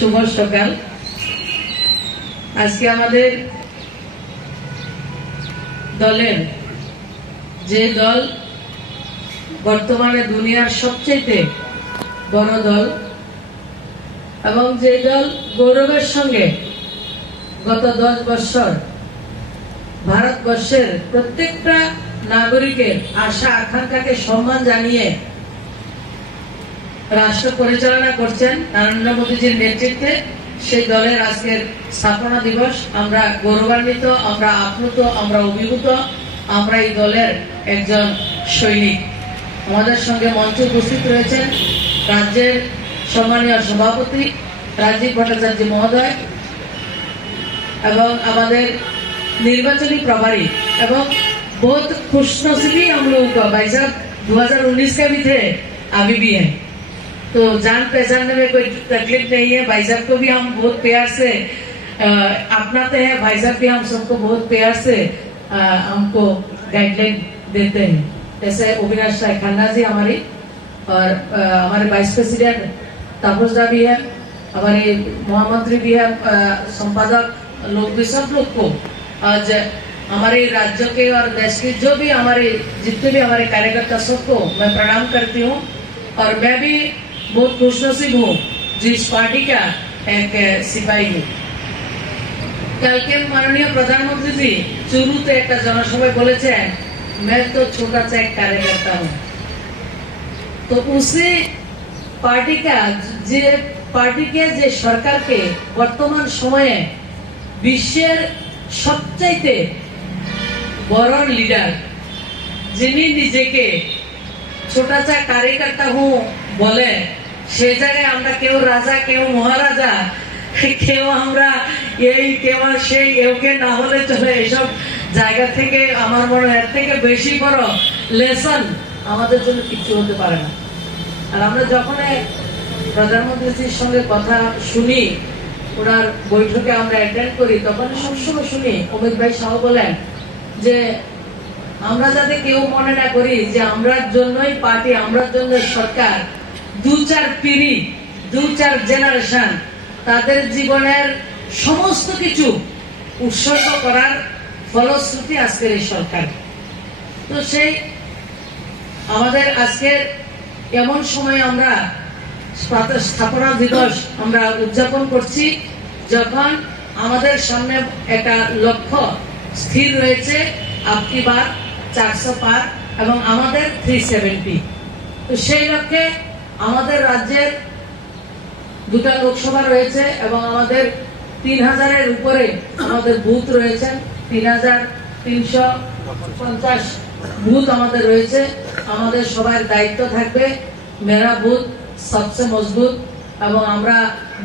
শুভ সকাল। আজকে আমাদের দলের যে দল বর্তমানে দুনিয়ার সবচেয়ে বড় দল এবং যে দল গৌরবের সঙ্গে গত 10 বছর ভারতবর্ষের প্রত্যেকটা নাগরিকের আশা আকাঙ্ক্ষাকে সম্মান জানিয়ে রাষ্ট্র পরিচালনা করছেন নরেন্দ্র মোদীজির নেতৃত্বে, সেই দলের আজকের স্থাপনা দিবস। আমরা গৌরবান্বিত, আমরা আপ্লুত, আমরা অভিভূত। আমরা এই দলের একজন সৈনিক। আমাদের সঙ্গে মঞ্চে উপস্থিত রয়েছেন রাজ্যের সম্মানীয় সভাপতি রাজীব ভট্টাচার্য মহোদয় এবং আমাদের निर्वाचनी प्रभारी एवं बहुत खुशनसीबी हम लोगों का भाई साहब 2019 का भी थे, अभी भी है, तो जान पहचानने में कोई तकलीफ नहीं है। भाई साहब को भी हम बहुत प्यार से अपनाते हैं, भाई साहब भी हम सबको बहुत प्यार से हमको गाइडलाइन देते हैं। जैसे अविनाश राय खन्ना जी हमारी और हमारे वाइस प्रेसिडेंट तापस दा भी है, हमारे महामंत्री भी है, संपादक लोग भी, सब लोग को आज हमारे राज्य के और देश के जो भी हमारे जितने भी हमारे कार्यकर्ता सबको मैं प्रणाम करती हूँ। और मैं भी बहुत खुशनसीब हूँ जिस पार्टी का एक सिपाही हूँ। कल के माननीय प्रधानमंत्री जी चुरुते एक जनसभाয় বলেছেন मैं तो छोटा सा एक कार्यकर्ता हूँ, तो उसी पार्टी का जे पार्टी के जे सरकार के वर्तमान समय विश्वेर सबचाইতে বড় লিডার যিনি নিজেকে ছোট सा कार्यकर्ता हूँ বলে, সেই জায়গায় আমরা কেউ রাজা কেউ মহারাজা কেউ আমরা এই কেউ সেই এওকে না হলে চলে, এসব জায়গা থেকে আমার মনে হয় এর থেকে বেশি বড় লেসন আমাদের জন্য কিছু হতে পারে না। আর আমরা যখন প্রধানমন্ত্রীর সঙ্গে কথা শুনি, ওনার বৈঠকে আমরা অ্যাটেন্ড করি, তখন সবসময় শুনি অমিত ভাই সহ বলেন যে আমরা যাতে কেউ মনে না করি যে আমরার জন্যই পার্টি, আমরার জন্য সরকার, 2-4 পিঢ়ি 2-4 জেনারেশন তাদের জীবনের সমস্ত কিছু উৎসর্গ করার ফলশ্রুতি আজকের এই সরকার। তো সেই আমাদের আজকের এমন সময় আমরা স্থাপনা দিবস আমরা উদযাপন করছি, যখন আমাদের সামনে একটা লক্ষ্য স্থির রয়েছে আপকি বার 400 পার এবং আমাদের 370। তো সেই লক্ষ্যে আমাদের রাজ্যের 2টা লোকসভা রয়েছে এবং আমাদের 3000-এর উপরে আমাদের বুথ রয়েছেন, 3350 বুথ আমাদের রয়েছে। আমাদের সবার দায়িত্ব থাকবে মেরা বুথ সবচেয়ে মজবুত, এবং আমরা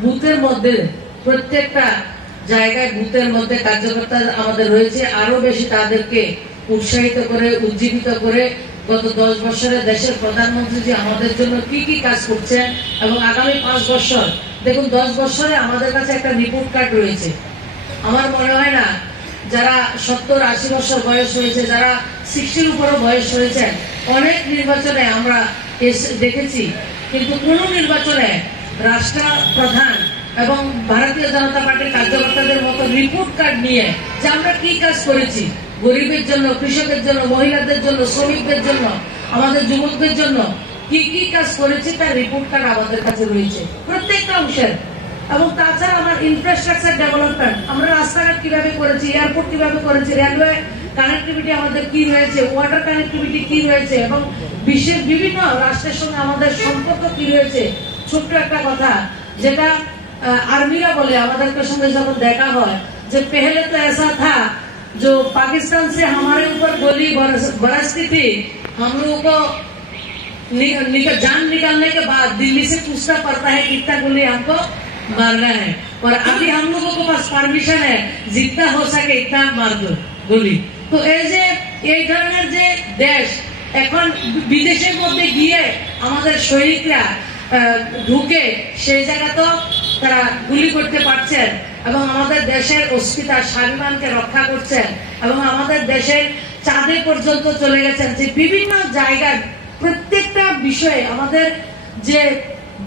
বুথের মধ্যে প্রত্যেকটা জায়গায় বুথের মধ্যে কার্যকর্তা আমাদের রয়েছে, আরো বেশি তাদেরকে উৎসাহিত করে উজ্জীবিত করে গত 10 বছরে দেশের প্রধানমন্ত্রী জি আমাদের জন্য কি কি কাজ করছেন এবং আগামী 5 বছর দেখুন, 10 বছরে আমাদের কাছে একটা রিপোর্ট কার্ড রয়েছে। আমার মনে হয় না যারা 70-80 বছর বয়স হয়েছে, যারা 60-র উপরও বয়স হয়েছেন, অনেক নির্বাচনে আমরা দেখেছি, কিন্তু কোন নির্বাচনে রাষ্ট্রপ্রধান এবং ভারতীয় জনতা পার্টির কার্যকর্তাদের মতো রিপোর্ট কার্ড নিয়ে যে আমরা কি কাজ করেছি গরিবের জন্য, কৃষকের জন্য, মহিলাদের জন্য, শ্রমিকদের জন্য, আমাদের যুবকদের জন্য কি কি কাজ করেছি তার রিপোর্ট কার্ড আমাদের কাছে রয়েছে প্রত্যেকটা অংশের। এবং তাছাড়া আমার ইনফ্রাস্ট্রাকচার ডেভেলপমেন্ট, আমরা রাস্তাঘাট কিভাবে করেছি, এয়ারপোর্ট কিভাবে করেছি, রেলওয়ে কানেক্টিভিটি আমাদের কি রয়েছে, ওয়াটার কানেক্টিভিটি কি রয়েছে, এবং বিশ্বের বিভিন্ন রাষ্ট্রের সঙ্গে আমাদের সম্পর্ক কি রয়েছে। ছোট্ট একটা কথা যেটা आर्मीरा बोले हमारे संगे जब देखा हो जो पहले तो ऐसा था जो पाकिस्तान से हमारे ऊपर गोली बरसती थी, हम लोगों को जान निकालने के बाद दिल्ली से पूछना पड़ता है कितना गोली हमको मारना है, और अभी हम लोगों के पास परमिशन है जितना हो सके इतना मार दो गोली। तो এই ধরনের যে দেশ এখন বিদেশের মধ্যে গিয়ে আমাদের শহীদরা ঢুকে সেই জায়গা তো তারা গুলি করতে পারছেন এবং আমাদের দেশের অস্মিতা স্বাভিমানকে রক্ষা করছেন এবং আমাদের দেশের চাঁদে পর্যন্ত চলে গেছেন। যে বিভিন্ন জায়গায় প্রত্যেকটা বিষয়ে আমাদের যে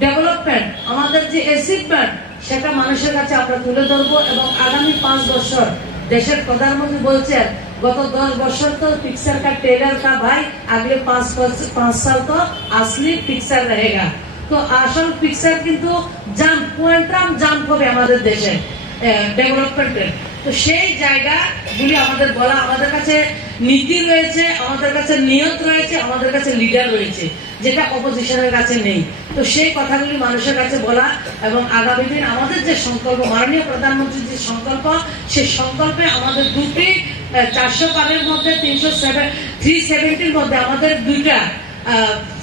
डेवलपमेंट हमारे जो अचिवमेंट সেটা মানুষের কাছে আমরা তুলে ধরবো এবং আগামী 5 বছর দেশের প্রধানমন্ত্রী বলছেন गत 10 वर्ष तो पिक्चर का ट्रेलर का भाई अगले 5 साल तो असली पिक्चर रहेगा। तो আসল পিকচার কিন্তু জাম্প কোয়ান্টাম জাম্প হবে আমাদের দেশে ডেভেলপমেন্টের। তো সেই জায়গাগুলি আমাদের বলা, আমাদের কাছে নীতি রয়েছে, আমাদের কাছে নিয়ত রয়েছে, আমাদের কাছে লিডার রয়েছে, যেটা অপোজিশনের কাছে নেই। তো সেই কথাগুলি মানুষের কাছে বলা এবং আগামী দিন আমাদের যে সংকল্প, মাননীয় প্রধানমন্ত্রীর যে সংকল্প, সেই সংকল্পে আমাদের দুটি 400 পারের মধ্যে 370-র মধ্যে আমাদের দুইটা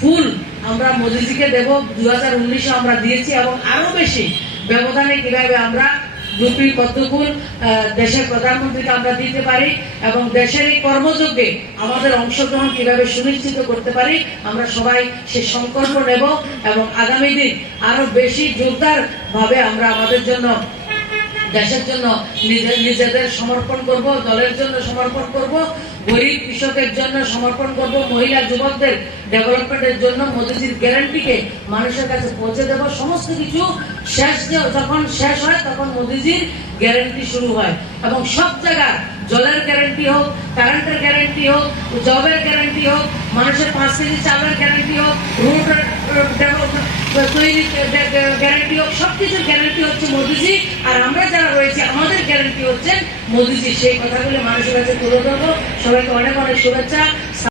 ফুল আমরা মোদিজিকে দেব। 2019-এ আমরা দিয়েছি এবং আরো বেশি ব্যবধানে কিভাবে আমরা দুটি পদ্মফুল দেশের প্রধানমন্ত্রীকে আমরা দিতে পারি এবং দেশের এই কর্মযজ্ঞে আমাদের অংশগ্রহণ কিভাবে সুনিশ্চিত করতে পারি, আমরা সবাই সে সংকল্প নেব এবং আগামী দিন আরো বেশি জোরদার ভাবে আমরা আমাদের জন্য, দেশের জন্য নিজেদের সমর্পণ করব, দলের জন্য সমর্পণ করব, গরিব কৃষকের জন্য সমর্পণ করব, মহিলা যুবকদের ডেভেলপমেন্টের জন্য মোদিজির গ্যারান্টিকে মানুষের কাছে পৌঁছে দেব। সমস্ত কিছু যখন শেষ হয় তখন মোদিজির গ্যারান্টি শুরু হয় এবং সব জায়গা জলের গ্যারান্টি হোক, কারেন্টের গ্যারান্টি হোক, জবের গ্যারান্টি হোক, মানুষের 5 কেজি চালের গ্যারান্টি হোক, রোড তৈরির গ্যারান্টি হোক, সবকিছুর গ্যারান্টি হচ্ছে মোদিজি। আর আমরা যারা রয়েছে আমাদের গ্যারান্টি হচ্ছে মোদিজি। সেই কথাগুলো মানুষের কাছে তুলে ধরবো। সবাইকে অনেক অনেক শুভেচ্ছা।